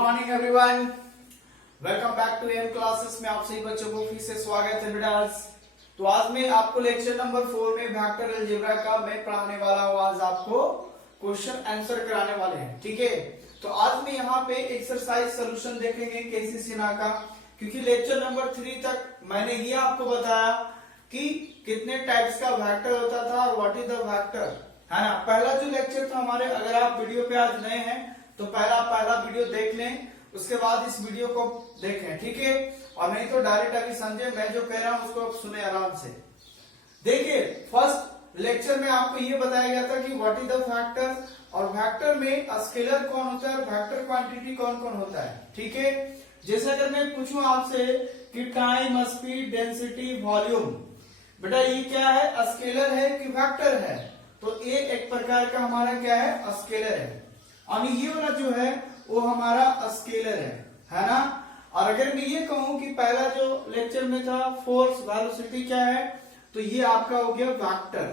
Morning everyone, welcome back to M classes में आप सभी बच्चों को फिर से स्वागत है बेटा। तो आज मैं आपको लेक्चर नंबर 4 में वेक्टर अलजेब्रा का मैं पढ़ाने वाला हूँ। आज आपको क्वेश्चन आंसर कराने वाले हैं, ठीक है। तो आज मैं यहाँ पे एक्सरसाइज सोल्यूशन देखेंगे केसी सिन्हा का, क्योंकि लेक्चर नंबर 3 तक मैंने ये आपको बताया कि कितने टाइप्स का वेक्टर होता था और व्हाट इज द वेक्टर, है ना। पहला जो लेक्चर था हमारे, अगर आप वीडियो पे आज नए हैं तो पहला वीडियो देख लें, उसके बाद इस वीडियो को देखें, ठीक है। और नहीं तो डायरेक्ट अभी संजय मैं जो कह रहा हूं उसको आप सुने आराम से। देखिए, फर्स्ट लेक्चर में आपको ये बताया गया था कि व्हाट इज द वेक्टर, और वेक्टर में स्केलर कौन होता है, वेक्टर क्वांटिटी कौन कौन होता है, ठीक है। जैसे अगर मैं पूछूं आपसे कि टाइम, स्पीड, डेंसिटी, वॉल्यूम, बेटा ये क्या है, स्केलर है कि वेक्टर है? तो ये एक प्रकार का हमारा क्या है, स्केलर है। और ये वाला जो है वो हमारा स्केलर है ना। और अगर मैं ये कहूं कि पहला जो लेक्चर में था फोर्स, वेलोसिटी क्या है, तो ये आपका हो गया वेक्टर,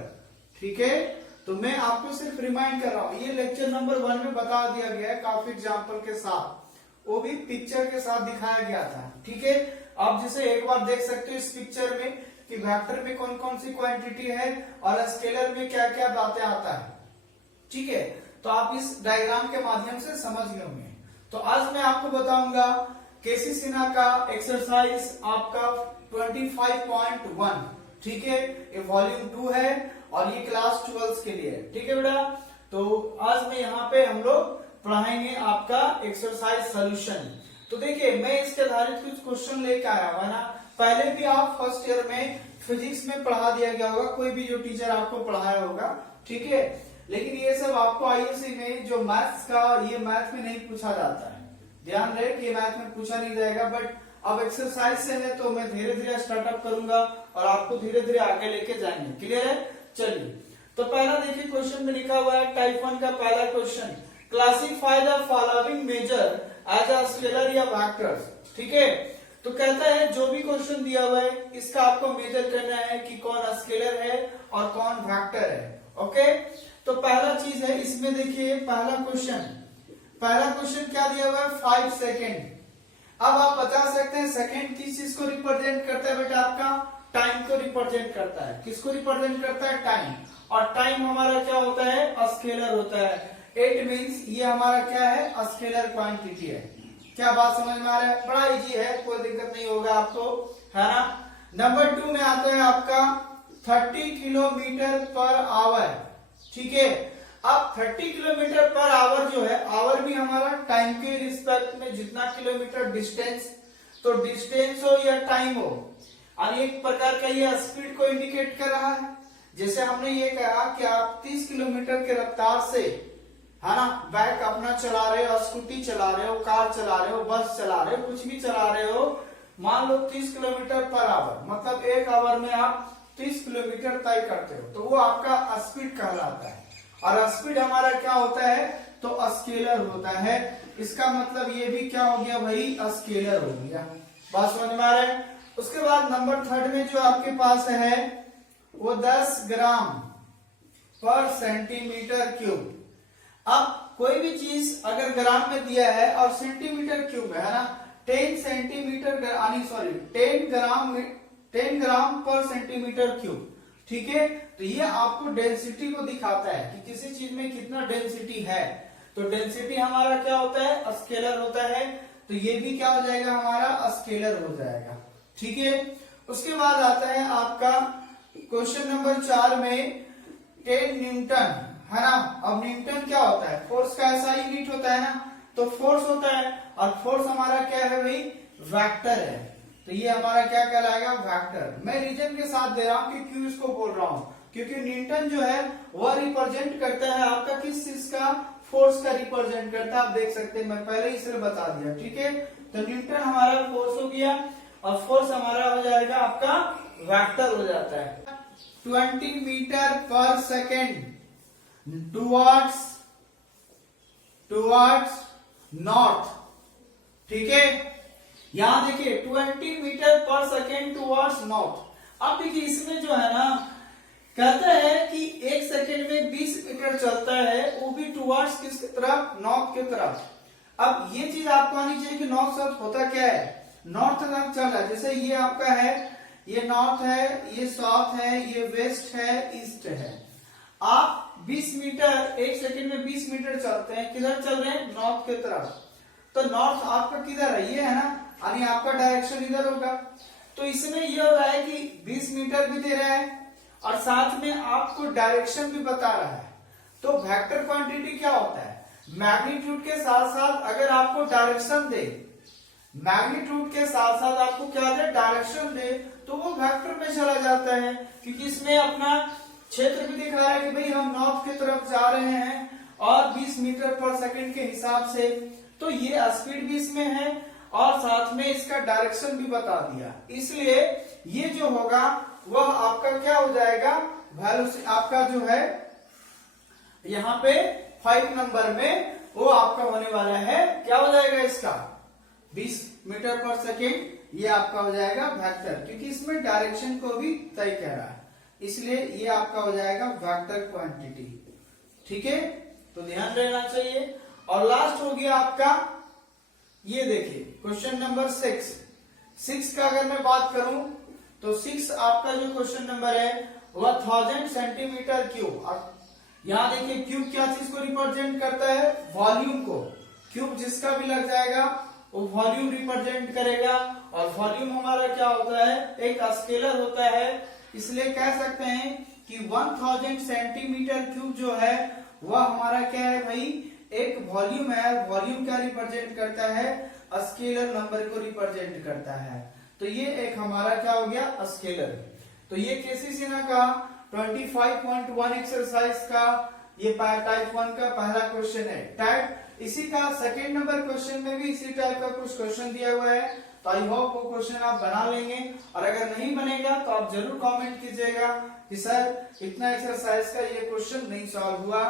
ठीक है। तो मैं आपको सिर्फ रिमाइंड कर रहा हूं, ये लेक्चर नंबर 1 में बता दिया गया है काफी एग्जाम्पल के साथ, वो भी पिक्चर के साथ दिखाया गया था, ठीक है। आप जिसे एक बार देख सकते हो इस पिक्चर में कि वेक्टर में कौन कौन सी क्वांटिटी है और स्केलर में क्या क्या बातें आता है, ठीक है। तो आप इस डायग्राम के माध्यम से समझ गए होंगे। तो आज मैं आपको बताऊंगा केसी सिन्हा का एक्सरसाइज आपका 25.1, ठीक है। ये वॉल्यूम 2 है और ये क्लास 12 के लिए, ठीक है बेटा। तो आज में यहाँ पे हम लोग पढ़ाएंगे आपका एक्सरसाइज सोल्यूशन। तो देखिए, मैं इसके आधारित कुछ क्वेश्चन लेके आया हूं, है ना। पहले भी आप फर्स्ट ईयर में फिजिक्स में पढ़ा दिया गया होगा, कोई भी जो टीचर आपको पढ़ाया होगा, ठीक है। लेकिन ये सब आपको आईएससी में जो मैथ्स का, ये मैथ में नहीं पूछा जाता है, ध्यान रहे कि मैथ में पूछा नहीं जाएगा। बट अब एक्सरसाइज से है तो मैं धीरे धीरे स्टार्टअप करूंगा और आपको धीरे धीरे आगे लेके जाएंगे, क्लियर है। चलिए, तो पहला देखिए क्वेश्चन में लिखा हुआ है टाइप 1 का पहला question, classify the following measure as a scalar या वेक्टर, ठीक है। तो कहता है जो भी क्वेश्चन दिया हुआ है इसका आपको मेजर करना है कि कौन स्केलर है और कौन वेक्टर है, ओके। तो पहला चीज है इसमें, देखिए पहला क्वेश्चन क्या दिया हुआ है, 5 सेकेंड। अब आप बता सकते हैं सेकेंड किस चीज को रिप्रेजेंट करता है बेटा, आपका टाइम को रिप्रेजेंट करता है। किसको रिप्रेजेंट करता है, टाइम। और टाइम हमारा क्या होता है, स्केलर होता है। इट मीन्स ये हमारा क्या है, स्केलर क्वांटिटी है। क्या बात समझ में आ रहा है, बड़ा इजी है, कोई दिक्कत नहीं होगा आपको, है ना। नंबर 2 में आता है आपका 30 किलोमीटर पर आवर, ठीक है। अब 30 किलोमीटर पर आवर जो है, आवर भी हमारा टाइम के रिस्पेक्ट में, जितना किलोमीटर डिस्टेंस, तो डिस्टेंस हो या टाइम हो, और एक प्रकार का ये स्पीड को इंडिकेट कर रहा है। जैसे हमने ये कहा कि आप 30 किलोमीटर के रफ्तार से, है ना, बाइक अपना चला रहे हो, स्कूटी चला रहे हो, कार चला रहे हो, बस चला रहे हो, कुछ भी चला रहे हो, मान लो 30 किलोमीटर पर आवर, मतलब 1 आवर में आप 30 किलोमीटर तय करते हो, तो वो आपका स्पीड कहलाता है। और स्पीड हमारा क्या होता है, तो स्केलर होता है। इसका मतलब ये भी क्या हो गया भाई, स्केलर हो गया। बात समझ में आ रहा है। उसके बाद नंबर 3 में जो आपके पास है वो 10 ग्राम पर सेंटीमीटर क्यूब। अब कोई भी चीज अगर ग्राम में दिया है और सेंटीमीटर क्यूब है ना, 10 ग्राम पर सेंटीमीटर क्यूब, ठीक है। तो ये आपको डेंसिटी को दिखाता है कि किसी चीज में कितना डेंसिटी है। तो डेंसिटी हमारा क्या होता है, स्केलर होता है। तो ये भी क्या हो जाएगा, हमारा स्केलर हो जाएगा, ठीक है। उसके बाद आता है आपका क्वेश्चन नंबर 4 में 10 न्यूटन, है ना। अब न्यूटन क्या होता है, फोर्स का ऐसा यूनिट होता है ना, तो फोर्स होता है। और फोर्स हमारा क्या है भाई, वेक्टर है। तो ये हमारा क्या कहलाएगा, वेक्टर। मैं रीजन के साथ दे रहा हूं कि क्यों इसको बोल रहा हूं, क्योंकि न्यूटन जो है वह रिप्रेजेंट करता है आपका किस चीज का, फोर्स का रिप्रेजेंट करता है। आप देख सकते हैं, मैं पहले ही इसे बता दिया, ठीक है। तो न्यूटन हमारा फोर्स हो गया और फोर्स हमारा हो जाएगा आपका वेक्टर हो जाता है। 20 मीटर पर सेकेंड टुवर्ड्स नॉर्थ, ठीक है। यहां देखिए 20 मीटर पर सेकेंड टुवर्ड्स नॉर्थ। अब देखिए इसमें जो है ना, कहता है कि 1 सेकेंड में 20 मीटर चलता है, वो भी टुवर्ड्स किस तरफ, नॉर्थ की तरफ। अब ये चीज आपको आनी चाहिए कि नॉर्थ साउथ होता क्या है, नॉर्थ साउथ चल रहा है। जैसे ये आपका है, ये नॉर्थ है, ये साउथ है, ये वेस्ट है, ईस्ट है। आप 20 मीटर 1 सेकंड में 20 मीटर चलते हैं, किधर चल रहे हैं, नॉर्थ की तरफ। तो नॉर्थ आपका किधर है, ये है ना, यानी आपका डायरेक्शन इधर होगा। तो इसमें ये हो रहा है कि 20 मीटर भी दे रहा है और साथ में आपको डायरेक्शन भी बता रहा है। तो वेक्टर क्वांटिटी क्या होता है, मैग्नीट्यूड के साथ साथ अगर आपको डायरेक्शन दे, मैग्नीट्यूड के साथ साथ आपको क्या दे, डायरेक्शन दे, तो वो वेक्टर में चला जाता है, क्योंकि इसमें अपना क्षेत्र भी दिख रहा है कि भाई हम नॉर्थ की तरफ जा रहे हैं और 20 मीटर पर सेकंड के हिसाब से। तो ये स्पीड भी इसमें है और साथ में इसका डायरेक्शन भी बता दिया, इसलिए ये जो होगा वह आपका क्या हो जाएगा, वैल्यू आपका जो है यहाँ पे 5 नंबर में वो आपका होने वाला है, क्या हो जाएगा इसका 20 मीटर पर सेकेंड, ये आपका हो जाएगा वेक्टर, क्योंकि इसमें डायरेक्शन को भी तय कर रहा है, इसलिए ये आपका हो जाएगा वेक्टर क्वांटिटी। ठीक है, तो ध्यान रहना चाहिए। और लास्ट हो गया आपका, ये देखिए क्वेश्चन नंबर 6 का अगर मैं बात करूं तो 6 आपका जो क्वेश्चन नंबर है वह 1000 सेंटीमीटर क्यूब। और यहाँ देखिए क्यूब क्या चीज को रिप्रेजेंट करता है, वॉल्यूम को। क्यूब जिसका भी लग जाएगा वो वॉल्यूम रिप्रेजेंट करेगा, और वॉल्यूम हमारा क्या होता है, एक स्केलर होता है, इसलिए कह सकते हैं कि 1000 सेंटीमीटर क्यूब जो है वह हमारा क्या है भाई, एक वॉल्यूम है। वॉल्यूम क्या रिप्रेजेंट करता है, स्केलर नंबर को रिप्रेजेंट करता है। तो ये एक हमारा क्या हो गया, स्केलर। तो ये केसीसीना का 25.1 एक्सरसाइज का ये टाइप 1 का पहला क्वेश्चन है। टाइप इसी का सेकेंड नंबर क्वेश्चन में भी इसी टाइप का कुछ क्वेश्चन दिया हुआ है, तो आई होप वो क्वेश्चन आप बना लेंगे। और अगर नहीं बनेगा तो आप जरूर कमेंट कीजिएगा कि सर इतना एक्सरसाइज का ये क्वेश्चन नहीं सॉल्व हुआ,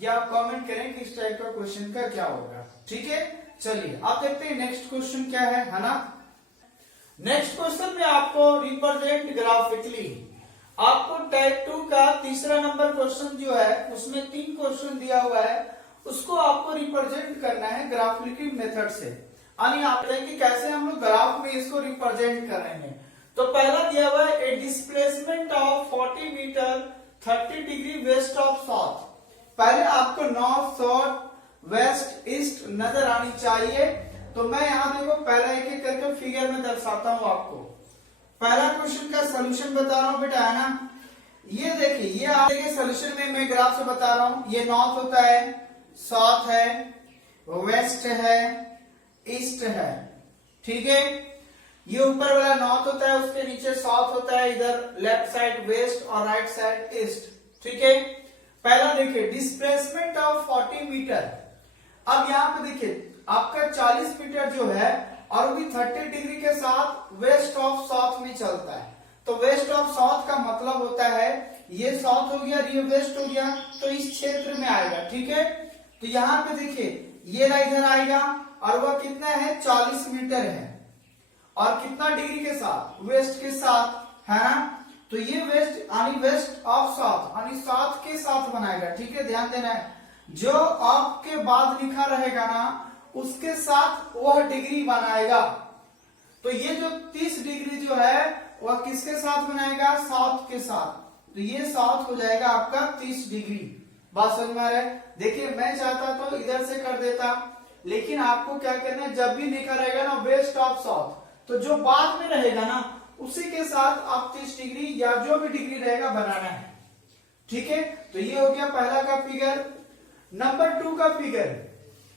या आप कमेंट करें कि इस टाइप का क्वेश्चन का क्या होगा। ठीक है, चलिए आप देखते हैं नेक्स्ट क्वेश्चन क्या है ना। नेक्स्ट क्वेश्चन में आपको रिप्रेजेंट ग्राफिकली, आपको टाइप 2 का तीसरा नंबर क्वेश्चन जो है उसमें 3 क्वेश्चन दिया हुआ है, उसको आपको रिप्रेजेंट करना है ग्राफिकली मेथड से। यानी आप देखेंगे कैसे हम लोग ग्राफ में इसको रिप्रेजेंट करेंगे। तो पहला दिया हुआ है a displacement of 40 metre 30 degree west of south. पहले आपको नॉर्थ साउथ वेस्ट ईस्ट नजर आनी चाहिए। तो मैं यहाँ देखो पहला एक एक करके फिगर में दर्शाता हूँ आपको। पहला क्वेश्चन का सोल्यूशन बता रहा हूँ बेटा, है ना। ये देखिए, ये आप देखिए सोल्यूशन में मैं ग्राफ से बता रहा हूँ। ये नॉर्थ होता है, साउथ है, वेस्ट है, ईस्ट है। ठीक है, ये ऊपर वाला नॉर्थ होता है, उसके नीचे साउथ होता है, इधर लेफ्ट साइड वेस्ट और राइट साइड ईस्ट। ठीक है, पहला देखिए डिस्प्लेसमेंट ऑफ 40 मीटर। अब यहाँ पे देखिए आपका 40 मीटर जो है और भी 30 डिग्री के साथ वेस्ट ऑफ साउथ में चलता है। तो वेस्ट ऑफ साउथ का मतलब होता है ये साउथ हो गया, ये वेस्ट हो गया, तो इस क्षेत्र में आएगा। ठीक है, तो यहाँ पे देखिए ये इधर आएगा और वह कितना है 40 मीटर है, और कितना डिग्री के साथ, वेस्ट के साथ, है ना। तो ये वेस्ट यानी वेस्ट ऑफ साउथ यानी साउथ के साथ बनाएगा। ठीक है, ध्यान देना है, जो आपके बाद लिखा रहेगा ना उसके साथ वह डिग्री बनाएगा। तो ये जो 30 डिग्री जो है वह किसके साथ बनाएगा, साउथ के साथ। तो ये साउथ हो जाएगा आपका 30 डिग्री। बात समझ में आ रहा है। देखिए मैं चाहता तो इधर से कर देता, लेकिन आपको क्या करना है, जब भी लिखा रहेगा ना वेस्ट ऑफ साउथ, तो जो बाद में रहेगा ना उसी के साथ आप 30 डिग्री या जो भी डिग्री रहेगा बनाना है। ठीक है, तो ये हो गया पहला का फिगर। नंबर 2 का figure,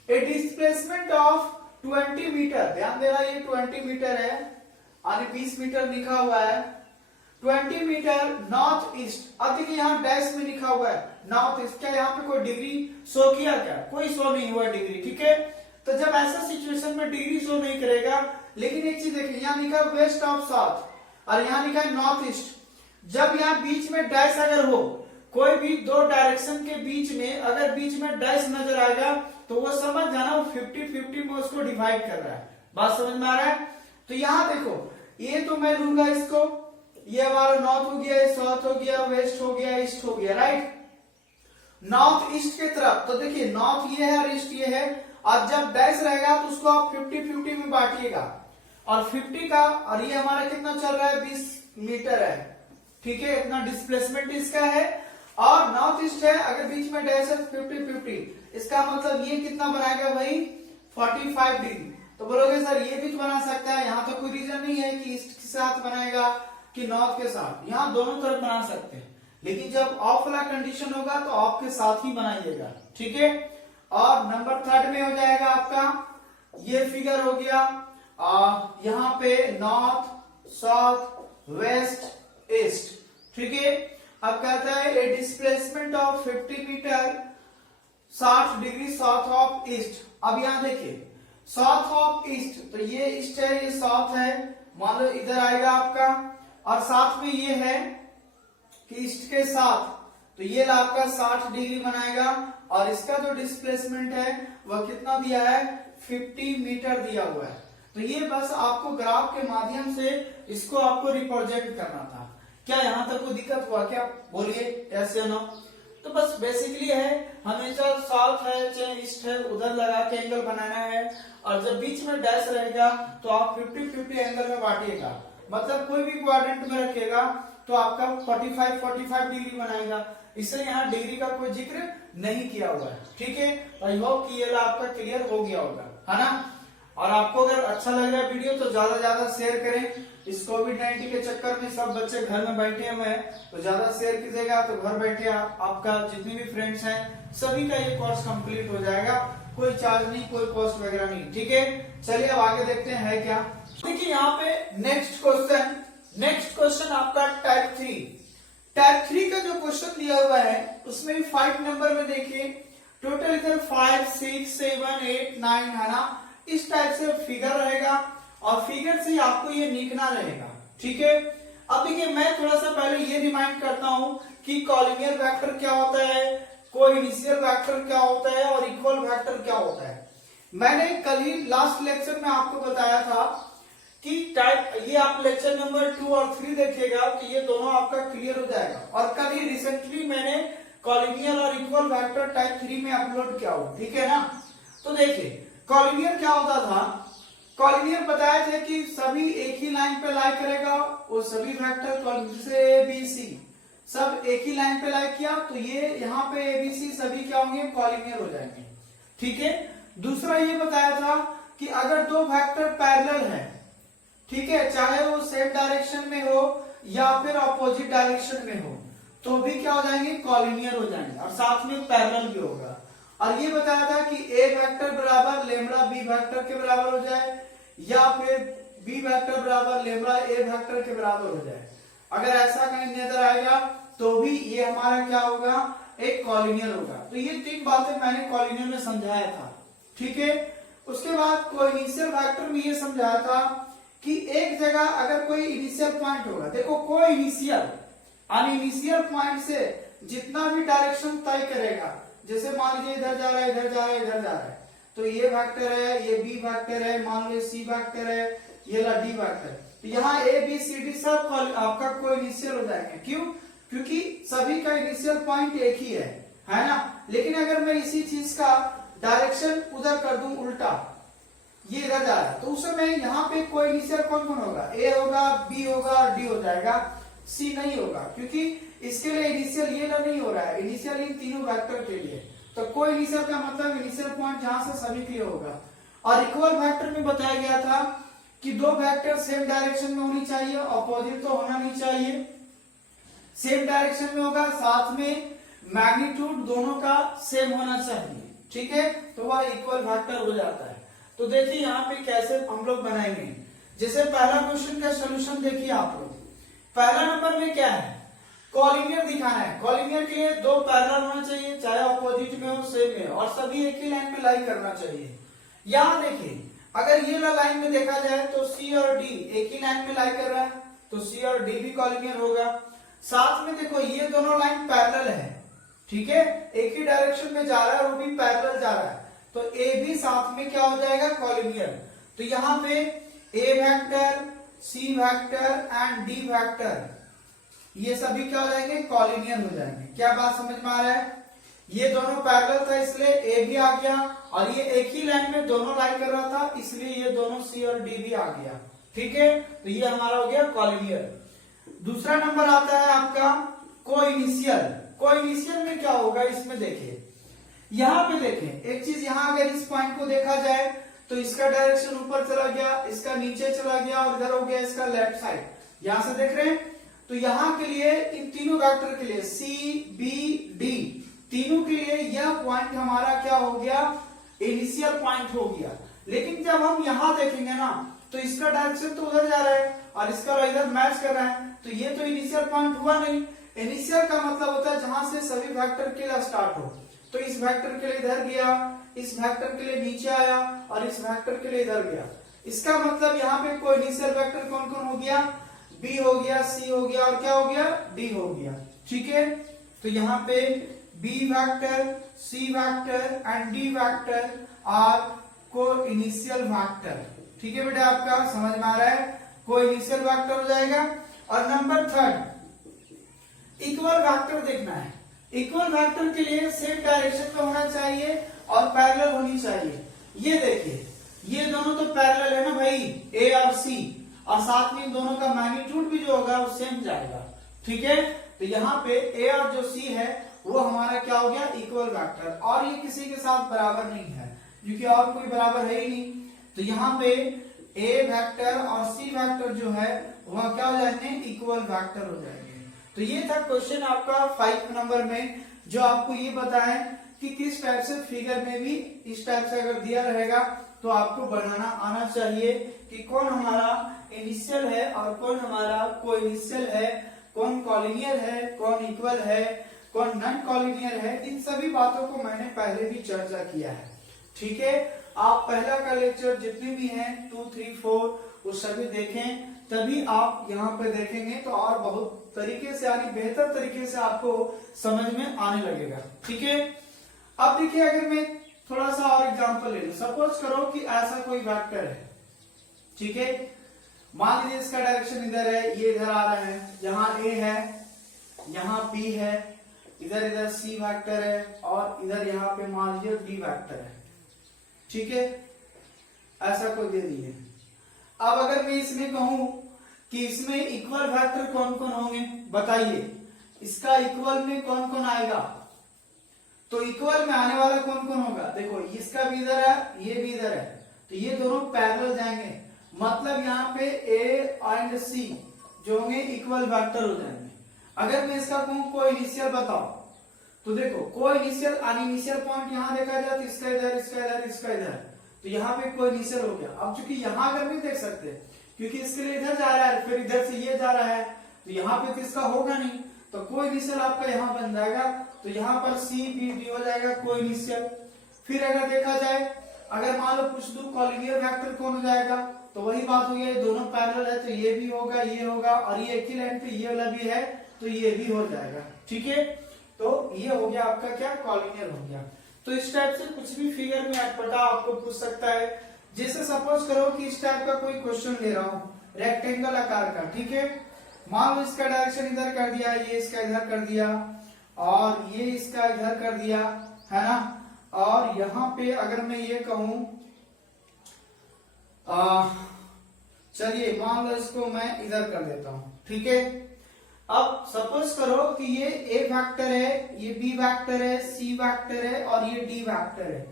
a displacement of 20 metre. ध्यान देना, ये 20 मीटर है और 20 मीटर लिखा हुआ है। 20 मीटर नॉर्थ ईस्ट। अब देखिए यहाँ डैश में लिखा हुआ है नॉर्थ ईस्ट। क्या यहाँ पे कोई डिग्री शो किया, क्या कोई शो नहीं हुआ डिग्री। ठीक है, तो जब ऐसा सिचुएशन में डिग्री शो नहीं करेगा, लेकिन एक चीज देखिए यहाँ लिखा है वेस्ट ऑफ साउथ और यहाँ लिखा है नॉर्थ ईस्ट। जब यहाँ बीच में डैश अगर हो, कोई भी दो डायरेक्शन के बीच में अगर बीच में डैश नजर आएगा तो वो समझ जाना वो 50-50 में उसको डिवाइड कर रहा है। बात समझ में आ रहा है। तो यहाँ देखो, ये तो मैं लूंगा इसको, ये हमारा नॉर्थ हो गया, ये साउथ हो गया, वेस्ट हो गया, ईस्ट हो गया, राइट। नॉर्थ ईस्ट की तरफ तो देखिए नॉर्थ ये है और ईस्ट ये है, और जब डैश रहेगा तो उसको आप 50-50 में बांटिएगा, और 50 का, और ये हमारा कितना चल रहा है 20 मीटर है, ठीक है, इतना डिस्प्लेसमेंट इसका है। और नॉर्थ ईस्ट है, अगर बीच में डैश है 50-50, इसका मतलब ये कितना बनाएगा भाई 45 डिग्री। तो बोलोगे सर ये भी तो बना सकता है, यहाँ तो कोई रीजन नहीं है कि ईस्ट के साथ बनाएगा कि नॉर्थ के साथ, यहाँ दोनों तरफ बना सकते हैं, लेकिन जब ऑफ वाला कंडीशन होगा तो ऑफ के साथ ही बनाइएगा, ठीक है। और नंबर 3 में हो जाएगा आपका ये फिगर हो गया, यहाँ पे नॉर्थ, साउथ, वेस्ट, ईस्ट, ठीक है। अब कहता है a displacement of 50 metre 60 degree south of east. अब यहाँ देखिए साउथ ऑफ ईस्ट, तो ये ईस्ट है, ये साउथ है, मान लो इधर आएगा आपका, और साथ में ये है कि ईस्ट के साथ, तो ये आपका 60 डिग्री बनाएगा, और इसका जो डिस्प्लेसमेंट है वह कितना दिया है 50 मीटर दिया हुआ है। तो ये बस आपको ग्राफ के माध्यम से इसको आपको रिप्रेजेंट करना था। क्या यहाँ तक कोई दिक्कत हुआ क्या, बोलिए ऐसे नो। तो बस बेसिकली है, हमेशा साउथ है चाहे ईस्ट है उधर लगा के एंगल बनाना है, और जब बीच में डैश रहेगा तो आप 50-50 एंगल में बांटिएगा, मतलब कोई भी क्वाड्रेंट में रखिएगा तो आपका 45 डिग्री बनाएगा, इसलिए यहाँ डिग्री का कोई जिक्र नहीं किया हुआ है, ठीक है। आई होप कि ये आपका क्लियर हो गया होगा, है ना। और आपको अगर अच्छा लग रहा है वीडियो तो ज्यादा ज्यादा शेयर करें। इस कोविड-19 के चक्कर में सब बच्चे घर में बैठे हुए हैं, तो ज्यादा शेयर कीजिएगा, तो घर बैठे आपका जितने भी फ्रेंड्स हैं सभी का ये कोर्स कंप्लीट हो जाएगा, कोई चार्ज नहीं, कोई कॉस्ट वगैरह नहीं, ठीक है। चलिए अब आगे देखते हैं है क्या। देखिए यहाँ पे नेक्स्ट क्वेश्चन आपका टाइप 3 का जो क्वेश्चन दिया हुआ है उसमें भी 5 नंबर में देखिए, टोटल इधर 5, 6, 7, 8, 9 है ना, इस टाइप से फिगर रहेगा, और फिगर से आपको ये लिखना रहेगा, ठीक है। अब देखिए मैं थोड़ा सा पहले ये रिमाइंड करता हूं कि कॉलिनियर वेक्टर क्या होता है, कोइनिशियल वेक्टर क्या होता है, और इक्वल वेक्टर क्या होता है। मैंने कल ही लास्ट लेक्चर में आपको बताया था कि टाइप, ये आप लेक्चर नंबर 2 और 3 देखिएगा तो ये दोनों आपका क्लियर हो जाएगा। और कल ही रिसेंटली मैंने कॉलिनियर और इक्वल वेक्टर टाइप 3 में अपलोड किया हो, ठीक है ना। तो देखिए कॉलिनियर क्या होता था, कॉलिनियर बताया था कि सभी एक ही लाइन पे लाई करेगा, वो सभी वेक्टर जैसे ए बी सी सब एक ही लाइन पे लाई किया, तो ये यहाँ पे ए बी सी सभी क्या होंगे कॉलिनियर हो जाएंगे, ठीक है। दूसरा ये बताया था कि अगर दो वेक्टर पैरेलल है, ठीक है, चाहे वो सेम डायरेक्शन में हो या फिर अपोजिट डायरेक्शन में हो, तो भी क्या हो जाएंगे कॉलिनियर हो जाएंगे, और साथ में पैरेलल भी होगा। और ये बताया था कि ए वेक्टर बराबर लेम्डा बी वेक्टर के बराबर हो जाए, या फिर बी वेक्टर बराबर लेम्डा ए वेक्टर के बराबर हो जाए। अगर ऐसा कहीं नजर आएगा तो भी ये हमारा क्या होगा, एक कॉलिनियर होगा। तो ये 3 बातें मैंने कॉलिनियर में समझाया था, ठीक है। उसके बाद कोइनिशियल वेक्टर में ये समझाया था कि एक जगह अगर कोई इनिशियल पॉइंट होगा, देखो कोई इनिशियल पॉइंट से जितना भी डायरेक्शन तय करेगा, जैसे मान लीजिए इधर जा रहा है, इधर जा रहा है, इधर जा रहा है, तो ये वेक्टर है, ये बी वेक्टर है, मान लो सी वेक्टर है, ये ला डी वेक्टर, तो यहाँ ए बी सी डी सब आपका कोइनिशियल हो जाएंगे। क्यों? क्योंकि सभी का इनिशियल पॉइंट एक ही है ना। लेकिन अगर मैं इसी चीज का डायरेक्शन उधर कर दूं उल्टा, ये इधर जा रहा है, तो उस समय यहाँ पे कोई इनिशियल कौन होगा, ए होगा, बी होगा, डी हो जाएगा, सी नहीं होगा, क्योंकि इसके लिए इनिशियल ये नहीं हो रहा है, इनिशियल इन तीनों वेक्टर के लिए। तो कोई इनिशियल का मतलब इनिशियल पॉइंट जहां से सभी के लिए होगा। और इक्वल वेक्टर में बताया गया था कि दो वेक्टर सेम डायरेक्शन में होनी चाहिए, अपोजिट तो होना नहीं चाहिए, सेम डायरेक्शन में होगा, साथ में मैग्नीट्यूड दोनों का सेम होना चाहिए, ठीक है, तो वह इक्वल वेक्टर हो जाता है। तो देखिए यहाँ पे कैसे हम लोग बनाएंगे। जैसे पहला क्वेश्चन का सोल्यूशन देखिए आप लोग, पहला नंबर में क्या है, कॉलिनियर दिखाना है। कॉलिनियर के लिए दो पैरेलल होना चाहिए, चाहे अपोजिट में हो सेम में, और सभी एक ही लाइन पे लाई करना चाहिए। यहाँ देखिए अगर ये लाइन में देखा जाए तो सी और डी एक ही लाइन पे लाई कर रहा है, तो सी और डी भी कॉलिनियर होगा। साथ में देखो ये दोनों लाइन पैरेलल है, ठीक है, एक ही डायरेक्शन में जा रहा है, वो भी पैरेलल जा रहा है, तो ए भी साथ में क्या हो जाएगा कॉलिनियर। तो यहाँ पे A vector, C vector and D vector ये सभी क्या हो जाएंगे कॉलिनियर हो जाएंगे। क्या बात समझ में आ रहा है? ये दोनों पैरेलल था इसलिए ए भी आ गया, और ये एक ही लाइन में दोनों लाइन कर रहा था इसलिए ये दोनों सी और डी भी आ गया। ठीक है, तो ये हमारा हो गया कॉलिनियर। दूसरा नंबर आता है आपका कोइनिशियल। कोइनिशियल में क्या होगा इसमें देखिए, यहाँ पे देखें एक चीज, यहाँ अगर इस पॉइंट को देखा जाए तो इसका डायरेक्शन ऊपर चला गया, इसका नीचे चला गया और इधर हो गया इसका लेफ्ट साइड। यहां से देख रहे हैं, तो यहाँ के लिए इन तीनों वेक्टर के लिए सी बी डी तीनों के लिए यह पॉइंट हमारा क्या हो गया, इनिशियल पॉइंट हो गया। लेकिन जब हम यहाँ देखेंगे ना तो इसका डायरेक्शन तो उधर जा रहा है और इसका इधर मैच कर रहा है, तो ये तो इनिशियल पॉइंट हुआ नहीं। इनिशियल का मतलब होता है जहां से सभी वेक्टर के लिए स्टार्ट हो, तो इस वेक्टर के लिए इधर गया, इस वेक्टर के लिए नीचे आया और इस वेक्टर के लिए इधर गया। इसका मतलब यहाँ पे कोई इनिशियल वेक्टर कौन कौन हो गया, बी हो गया, सी हो गया और क्या हो गया, डी हो गया। ठीक है, तो यहाँ पे B vector, C vector and D vector are coinitial vector. ठीक है बेटा, आपका समझ में आ रहा है, कोई इनिशियल वेक्टर हो जाएगा। और नंबर थर्ड, इक्वल वेक्टर देखना है। इक्वल वेक्टर के लिए सेम डायरेक्शन में होना चाहिए और पैरेलल होनी चाहिए। ये देखिए, ये दोनों तो पैरेलल है ना भाई, ए और सी, और साथ में इन दोनों का मैग्नीट्यूड भी जो होगा वो सेम जाएगा। ठीक है, तो यहाँ पे ए और जो सी है वो हमारा क्या हो गया, इक्वल वेक्टर, और ये किसी के साथ बराबर नहीं है क्योंकि और कोई बराबर है ही नहीं। तो यहाँ पे ए वेक्टर और सी वेक्टर जो है वह क्या हो जाएंगे, इक्वल वेक्टर हो जाएंगे। तो ये था क्वेश्चन आपका 5 नंबर में, जो आपको ये बताए कि किस टाइप से फिगर में भी इस टाइप से अगर दिया रहेगा तो आपको बनाना आना चाहिए कि कौन हमारा इनिशियल है और कौन हमारा कोइनिशियल है, कौन कॉलिनियर है, कौन इक्वल है, कौन नॉन कॉलिनियर है। इन सभी बातों को मैंने पहले भी चर्चा किया है। ठीक है, आप पहला का लेक्चर जितने भी हैं 2, 3, 4 वो सभी देखें, तभी आप यहाँ पे देखेंगे तो और बहुत तरीके से यानी बेहतर तरीके से आपको समझ में आने लगेगा। ठीक है, अब देखिए अगर मैं थोड़ा सा और एग्जांपल ले लूं, सपोज करो कि ऐसा कोई वेक्टर है। ठीक है, मान लीजिए इसका डायरेक्शन इधर है, ये इधर आ रहा है, यहाँ ए है, यहाँ बी है, इधर इधर सी वेक्टर है और इधर यहाँ पे मान लीजिए डी वेक्टर है। ठीक है, ऐसा कोई दे दिए। अब अगर मैं इसमें कहूं कि इसमें इक्वल वेक्टर कौन कौन होंगे, बताइए इसका इक्वल में कौन कौन आएगा। तो इक्वल में आने वाला कौन कौन होगा, देखो इसका भी इधर है, ये भी इधर है, तो ये दोनों पैरेलल जाएंगे, मतलब यहाँ पे ए एंड सी जो होंगे इक्वल वेक्टर हो जाएंगे। अगर मैं इसका कहूं कोई इनिशियल बताओ, तो देखो कोई इनिशियल अनइनिशियल पॉइंट यहाँ देखा जाए तो इसका इधर, इसका इधर, इसका इधर, तो यहाँ पे कोई इनिशियल हो गया। अब चूंकि यहाँ अगर नहीं देख सकते क्योंकि इसके लिए इधर जा रहा है, फिर इधर से ये जा रहा है, तो यहाँ पे तो इसका होगा नहीं, तो कोई इनिशियल आपका यहाँ बन जाएगा, तो यहाँ पर सी बी डी हो जाएगा कोई इनिशियल। फिर अगर देखा जाए, अगर मान लो पूछ दूं कॉलिनियर वेक्टर कौन हो जाएगा, तो वही बात हो गया, ये दोनों पैरेलल है तो ये भी होगा, ये होगा, और ये एक ही लाइन पे ये वाला भी है तो ये भी हो जाएगा। ठीक है, तो ये हो गया आपका क्या, कॉलिनियर हो गया। तो इस टाइप से कुछ भी फिगर में अटपटा आपको पूछ सकता है। जैसे सपोज करो कि इस टाइप का कोई क्वेश्चन ले रहा हूं रेक्टेंगल आकार का। ठीक है, मान लो इसका डायरेक्शन इधर कर दिया, ये इसका इधर कर दिया और ये इसका इधर कर दिया, है ना। और यहाँ पे अगर मैं ये कहूं, चलिए मान लो इसको मैं इधर कर देता हूं। ठीक है, अब सपोज करो कि ये ए वेक्टर है, ये बी वेक्टर है, सी वेक्टर है और ये डी वेक्टर है।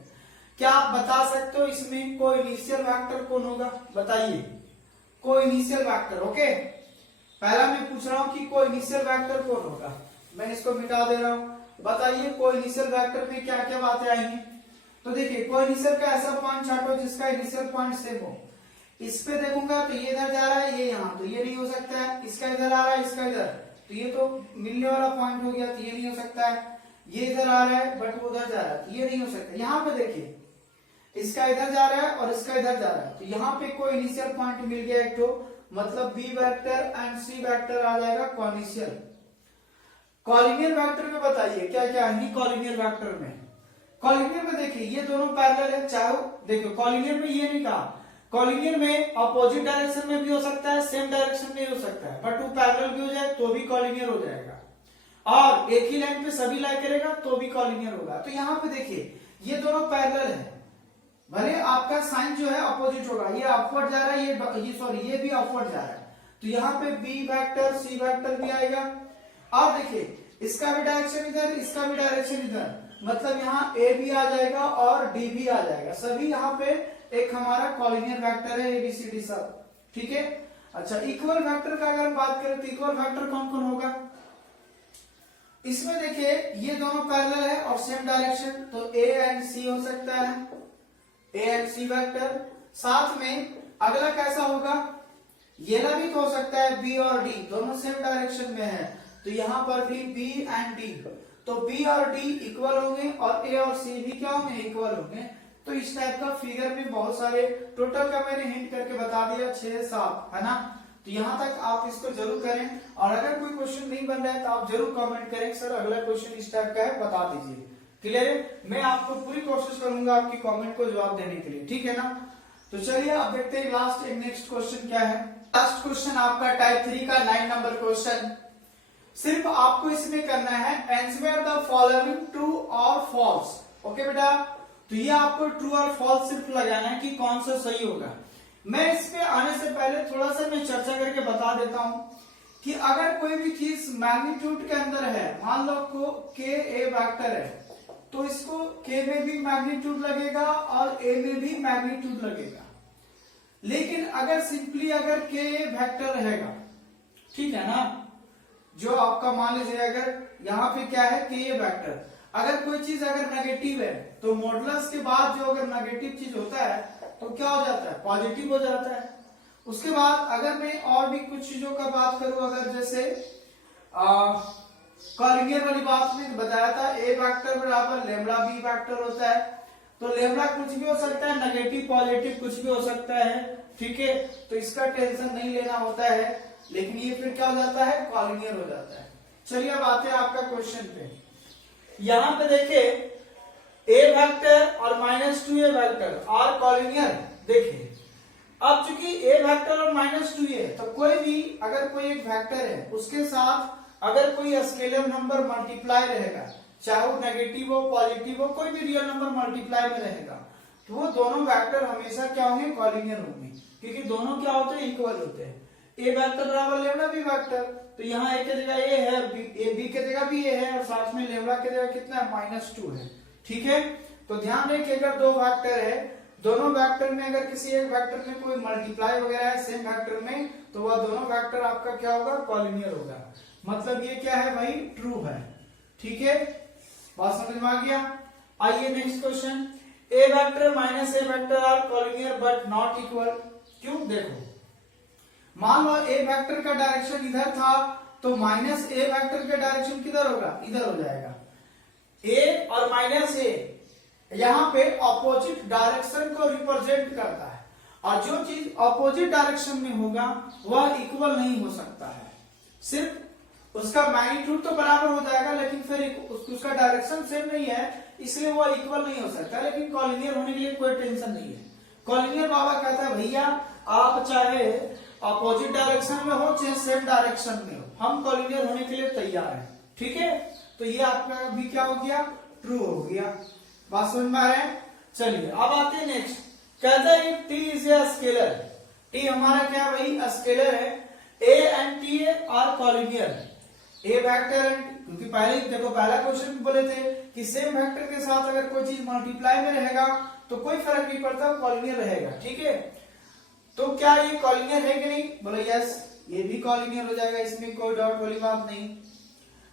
क्या आप बता सकते हो इसमें कोई इनिशियल वेक्टर कौन होगा, बताइए कोई इनिशियल वेक्टर। ओके, पहला मैं पूछ रहा हूं कि कोई इनिशियल वेक्टर कौन होगा, मैं इसको मिटा दे रहा हूं, बताइए कोई इनिशियल वेक्टर में क्या क्या बातें आएंगी। तो देखिए कोई इनिशियल का ऐसा पॉइंट छाटो जिसका इनिशियल पॉइंट सेम हो। इस पे देखूंगा तो ये इधर जा रहा है, ये यहाँ, तो ये नहीं हो सकता है। इसका इधर आ रहा है, इसका इधर, तो ये तो मिलने वाला पॉइंट हो गया, तो ये नहीं हो सकता है। ये इधर आ रहा है बट वो उधर जा रहा है, तो ये नहीं हो सकता। यहाँ पे देखिए इसका इधर जा रहा है और इसका इधर जा रहा है, तो यहाँ पे कोई इनिशियल पॉइंट मिल गया एक तो, मतलब B vector and C vector आ जाएगा कॉनिशियल। कॉलिनियर वेक्टर में बताइए क्या क्या है कॉलिनियर वेक्टर में। कॉलिनियर में देखिए ये दोनों पैरेलल है, चाहे देखो कॉलिनियर में ये नहीं कहा, कॉलिनियर में अपोजिट डायरेक्शन में भी हो सकता है, सेम डायरेक्शन में भी हो सकता है, बट वो पैरेलल भी हो जाए तो भी कॉलिनियर हो जाएगा। और एक ही लाइन पे सभी लाई करेगा तो भी कॉलिनियर होगा। तो यहाँ पे देखिए ये दोनों पैरेलल है, भले आपका साइन जो है अपोजिट होगा, ये अपवर्ड जा रहा है, ये भी अपवर्ड जा रहा है, तो यहाँ पे बी वेक्टर सी वेक्टर भी आएगा। अब देखिए इसका भी डायरेक्शन इधर, इसका भी डायरेक्शन इधर, मतलब यहाँ ए भी आ जाएगा और डी भी आ जाएगा, सभी यहाँ पे एक हमारा कॉलिनियर वेक्टर है, एबीसीडी सब, ठीक है। अच्छा इक्वल वेक्टर का अगर हम बात करें तो इक्वल वेक्टर कौन कौन होगा, इसमें देखिए ये दोनों पैरेलल है और सेम डायरेक्शन, तो ए एंड सी हो सकता है, ए एंड सी वेक्टर। साथ में अगला कैसा होगा, ये ना भी हो सकता है बी और डी, दोनों सेम डायरेक्शन में है, तो यहां पर भी बी एंड डी, तो बी और डी इक्वल होंगे और ए और सी भी क्या होंगे, इक्वल होंगे। तो इस टाइप का फिगर में बहुत सारे, टोटल का मैंने हिंट करके बता दिया 6-7 है ना। तो यहाँ तक आप इसको जरूर करें, और अगर कोई क्वेश्चन नहीं बन रहा है तो आप जरूर कमेंट करें सर अगला क्वेश्चन इस टाइप का है बता दीजिए। क्लियर है, मैं आपको पूरी कोशिश करूंगा आपकी कमेंट को जवाब देने के लिए, ठीक है ना। तो चलिए अब देखते हैं लास्ट एक नेक्स्ट क्वेश्चन क्या है। लास्ट क्वेश्चन आपका टाइप 3 का 9 नंबर क्वेश्चन। सिर्फ आपको इसमें करना है आंसर द फॉलोइंग ट्रू और फॉल्स। ओके बेटा, तो ये आपको ट्रू और फॉल्स सिर्फ लगाना है कि कौन सा सही होगा। मैं इस पे आने से पहले थोड़ा सा मैं चर्चा करके बता देता हूं कि अगर कोई भी चीज मैग्नीट्यूड के अंदर है, मान लो को के ए वेक्टर है, तो इसको के में भी मैग्नीट्यूड लगेगा और ए में भी मैग्नीट्यूड लगेगा। लेकिन अगर सिंपली अगर के ए वेक्टर रहेगा, ठीक है ना, जो आपका मान लीजिए अगर यहाँ पे क्या है के ए वेक्टर, अगर कोई चीज अगर नेगेटिव है तो मॉडुलस के बाद जो अगर नेगेटिव चीज होता है तो क्या हो जाता है, पॉजिटिव हो जाता है। उसके बाद अगर मैं और भी कुछ चीजों का बात करूं, अगर जैसे कॉलिनियर वाली बात में बताया था ए वेक्टर बराबर लेम्डा बी वेक्टर होता है, तो लेम्डा कुछ भी हो सकता है, नेगेटिव पॉजिटिव कुछ भी हो सकता है, ठीक है। तो इसका टेंशन नहीं लेना होता है, लेकिन ये फिर क्या हो जाता है, कॉलिनियर हो जाता है। चलिए अब आते हैं आपका क्वेश्चन पे। यहाँ पे देखिए ए वेक्टर और -2a वेक्टर और कॉलिनियर। देखिए अब चूंकि ए वेक्टर और -2a है, तो कोई भी अगर कोई एक वेक्टर है उसके साथ अगर कोई स्केलर नंबर मल्टीप्लाई रहेगा, चाहे वो नेगेटिव हो पॉजिटिव हो, कोई भी रियल नंबर मल्टीप्लाई में रहेगा, तो वो दोनों वेक्टर हमेशा क्या होंगे, कॉलिनियर होंगे, क्योंकि दोनों क्या होते हैं, इक्वल होते हैं। ए वेक्टर बराबर लेम्डा बी वेक्टर, तो यहाँ ए के जगह ए है, बी के जगह भी ए है, और साथ में लेम्डा के जगह कितना है, -2 है, ठीक है। तो ध्यान रखिए अगर दो वेक्टर है, दोनों वेक्टर में अगर किसी एक वेक्टर में कोई मल्टीप्लाई वगैरह है सेम वेक्टर में, तो वह दोनों वेक्टर आपका क्या होगा, कॉलिनियर होगा। मतलब ये क्या है भाई, ट्रू है, ठीक है, बात समझ में आ गया। आइए next question. A vector minus A vector are collinear but not equal. क्यों, देखो मान लो ए वेक्टर का डायरेक्शन इधर था, तो माइनस ए वेक्टर का डायरेक्शन किधर होगा, इधर हो जाएगा। ए और -a यहाँ पे अपोजिट डायरेक्शन को रिप्रेजेंट करता है, और जो चीज अपोजिट डायरेक्शन में होगा वह इक्वल नहीं हो सकता है। सिर्फ उसका मैग्नीट्यूड तो बराबर हो जाएगा, लेकिन फिर उसका डायरेक्शन सेम नहीं है, इसलिए वह इक्वल नहीं हो सकता। लेकिन कॉलिनियर होने के लिए कोई टेंशन नहीं है। कॉलिनियर बाबा कहता है भैया आप चाहे अपोजिट डायरेक्शन में हो चाहे सेम डायरेक्शन में हो, हम कॉलिनियर होने के लिए तैयार हैं, ठीक है। तो ये आपका भी क्या हो गया, ट्रू हो गया। बात समझ में आ रहा है। चलिए अब आते हैं नेक्स्ट। कहता है T is a scalar. T हमारा क्या है भाई, स्केलर है। A and T R collinear. A vector, क्योंकि पहले देखो पहला क्वेश्चन बोले थे कि सेम वेक्टर के साथ अगर कोई चीज मल्टीप्लाई में रहेगा तो कोई फर्क नहीं पड़ता, कॉलिनियर रहेगा, ठीक है। तो क्या ये कॉलिनियर है कि नहीं, बोलो यस, ये भी कॉलिनियर हो जाएगा, इसमें कोई डाउट वाली बात नहीं।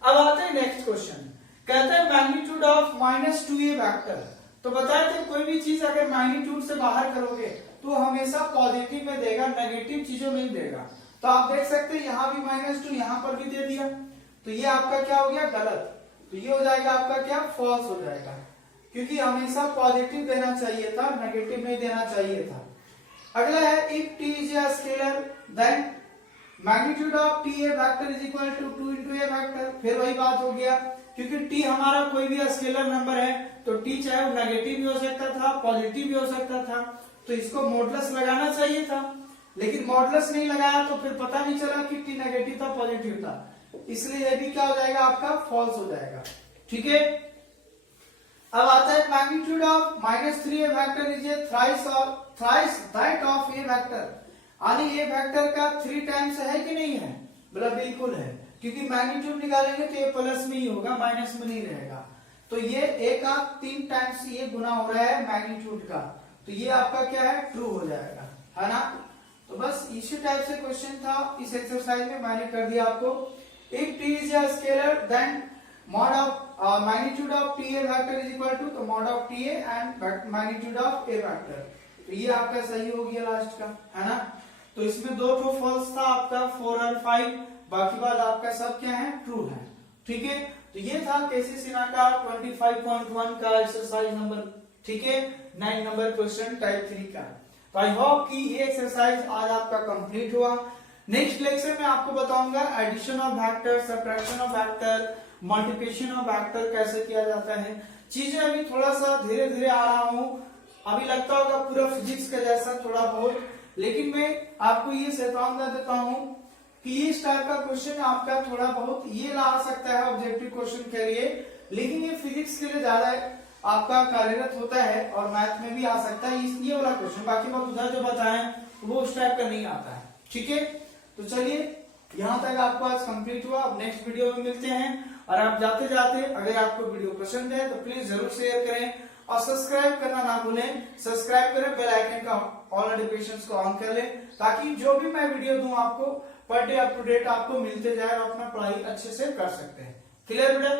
अब आते हैं नेक्स्ट क्वेश्चन। कहता है मैग्नीट्यूड ऑफ -2a वेक्टर। तो बताए थे कोई भी चीज अगर मैग्नीट्यूड से बाहर करोगे तो हमेशा पॉजिटिव में देगा, नेगेटिव चीजों नहीं देगा। तो आप देख सकते हैं यहाँ भी -2, यहाँ पर भी दे दिया, तो ये आपका क्या हो गया, गलत। तो ये हो जाएगा आपका क्या, फॉल्स हो जाएगा, क्योंकि हमेशा पॉजिटिव देना चाहिए था, नेगेटिव नहीं देना चाहिए था। अगला है if T is a scalar then magnitude of T A vector is equal to 2 into a vector. फिर वही बात हो गया, क्योंकि टी हमारा कोई भी स्केलर नंबर है, तो टी चाहे वो नेगेटिव भी हो सकता था, पॉजिटिव भी हो सकता था, तो इसको मॉडुलस लगाना चाहिए था, लेकिन मॉडुलस नहीं लगाया तो फिर पता नहीं चला कि टी नेगेटिव था पॉजिटिव था। इसलिए ये भी क्या हो जाएगा आपका फॉल्स हो जाएगा। ठीक है, अब आता है magnitude of -3 A vector is a thrice that of A vector, यानी ए वेक्टर का 3 टाइम्स है कि नहीं है, बोला बिल्कुल है, क्योंकि मैग्नीट्यूड निकालेंगे तो ये प्लस में ही होगा, माइनस में नहीं रहेगा। तो ये ए का 3 टाइम्स ये गुना हो रहा है मैग्नीट्यूड का, तो ये आपका क्या है, ट्रू हो जाएगा, है ना। तो बस इसी टाइप से क्वेश्चन था इस एक्सरसाइज में, मैंने कर दिया आपको। If T is a scalar then mod of magnitude of ta vector is equal to, तो mod of ta and magnitude of a vector, तो ये आपका सही हो गया लास्ट का, है ना। तो इसमें 2 ठो फॉल्स था आपका 4 और 5, बाकी बात आपका सब क्या है, ट्रू है। ठीक है, तो ये था केसी सिन्हा का 25.1 का एक्सरसाइज नंबर, ठीक है, 9 नंबर क्वेश्चन टाइप 3 का। तो आई होप कि ये एक्सरसाइज आज आपका कंप्लीट हुआ। नेक्स्ट लेक्चर में आपको बताऊंगा addition of vector, subtraction of vector, multiplication of vector कैसे किया जाता है। चीजें अभी थोड़ा सा धीरे धीरे आ रहा हूँ, अभी लगता होगा पूरा फिजिक्स का जैसा थोड़ा बहुत, लेकिन मैं आपको ये चेतावनी देता हूँ कि इस टाइप का क्वेश्चन आपका थोड़ा बहुत ये ला सकता है ऑब्जेक्टिव क्वेश्चन के लिए, लेकिन ये फिजिक्स के लिए ज्यादा आपका कार्यरत होता है और मैथ में भी आ सकता है ये वाला क्वेश्चन, बाकी बात उधर जो बताए वो उस टाइप का नहीं आता है। ठीक है, तो चलिए यहाँ तक आपको आज कंप्लीट हुआ। अब नेक्स्ट वीडियो में मिलते हैं, और आप जाते जाते अगर आपको वीडियो पसंद है तो प्लीज जरूर शेयर करें और सब्सक्राइब करना ना भूलें। सब्सक्राइब करें, बेल आइकन का ऑल नोटिफिकेशंस को ऑन कर लें, ताकि जो भी मैं वीडियो दूं आपको per day up to date आपको मिलते जाए और अपना पढ़ाई अच्छे से कर सकते हैं। क्लियर बेटा?